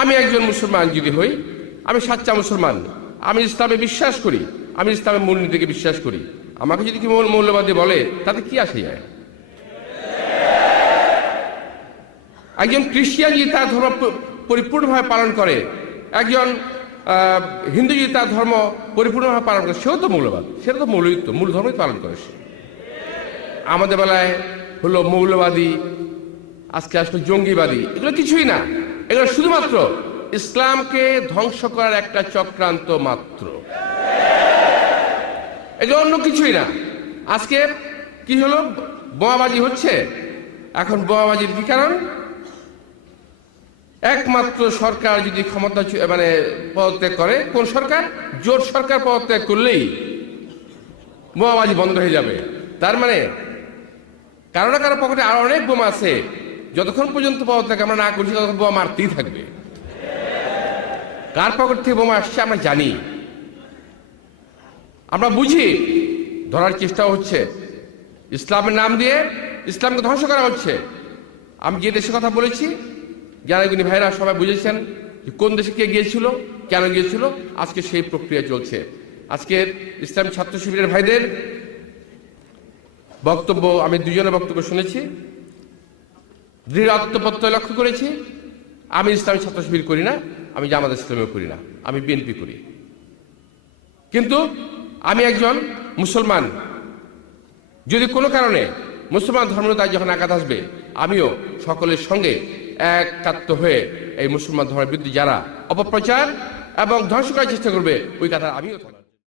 আমি একজন মুসলমান যদি হই, আমি সাচ্চা মুসলমান। আমি ইসলামে বিশ্বাস করি, আমি ইসলামের মূলনীতিকে বিশ্বাস করি। আমাকে যদি কি মৌল মৌলবাদী বলে, তাতে কি আসে যায়? একজন খ্রিস্টিয়ান যদি তার ধর্ম পরিপূর্ণভাবে পালন করে, একজন হিন্দু যদি তার ধর্ম পরিপূর্ণভাবে পালন করে, সেও তো মৌলবাদ সেটা তো মৌলবিত্ব মূল ধর্মই পালন করে সে। আমাদের বেলায় হলো মৌলবাদী, আজকে আসলে জঙ্গিবাদী, এগুলো কিছুই না। এগুলো শুধুমাত্র ইসলামকে ধ্বংস করার একটা চক্রান্ত মাত্র। এগুলো অন্য কিছুই না। আজকে কি হলো? বোমাবাজি হচ্ছে। এখন বোমাবাজির কি কারণ? একমাত্র সরকার যদি ক্ষমতা মানে পদত্যাগ করে, কোন সরকার? জোট সরকার পদত্যাগ করলেই বোমাবাজি বন্ধ হয়ে যাবে। তার মানে কারও না কারও পকেটে আরও অনেক বোমা আছে। যতক্ষণ পর্যন্ত পদত্যাগ আমরা না করছি, ততক্ষণ বোমা মারতেই থাকবে। কার পকেট থেকে বোমা আসছে, আমরা জানি। আমরা বুঝি, ধরার চেষ্টা হচ্ছে। ইসলামের নাম দিয়ে ইসলামকে ধ্বংস করা হচ্ছে। আমি যে দেশের কথা বলেছি জ্ঞানীগুণী ভাইরা সবাই বুঝেছেন কোন দেশে কে গিয়েছিল, কেন গিয়েছিল, আজকে সেই প্রক্রিয়া চলছে। আজকের ইসলাম ছাত্র শিবিরের ভাইদের বক্তব্য আমি দুজনের বক্তব্য শুনেছি। দৃঢ় আত্মপত্য লক্ষ্য করেছি আমি ইসলামী ছাত্র শিবির করি না, আমি জামাত ইসলামীও করি না, আমি বিএনপি করি কিন্তু আমি একজন মুসলমান যদি কোনো কারণে মুসলমান ধর্মতায় যখন আঘাত আসবে, আমিও সকলের সঙ্গে একাত্ম হয়ে এই মুসলমান ধর্মের বিরুদ্ধে যারা অপপ্রচার এবং ধ্বংস করার চেষ্টা করবে, ওই কথা আমিও।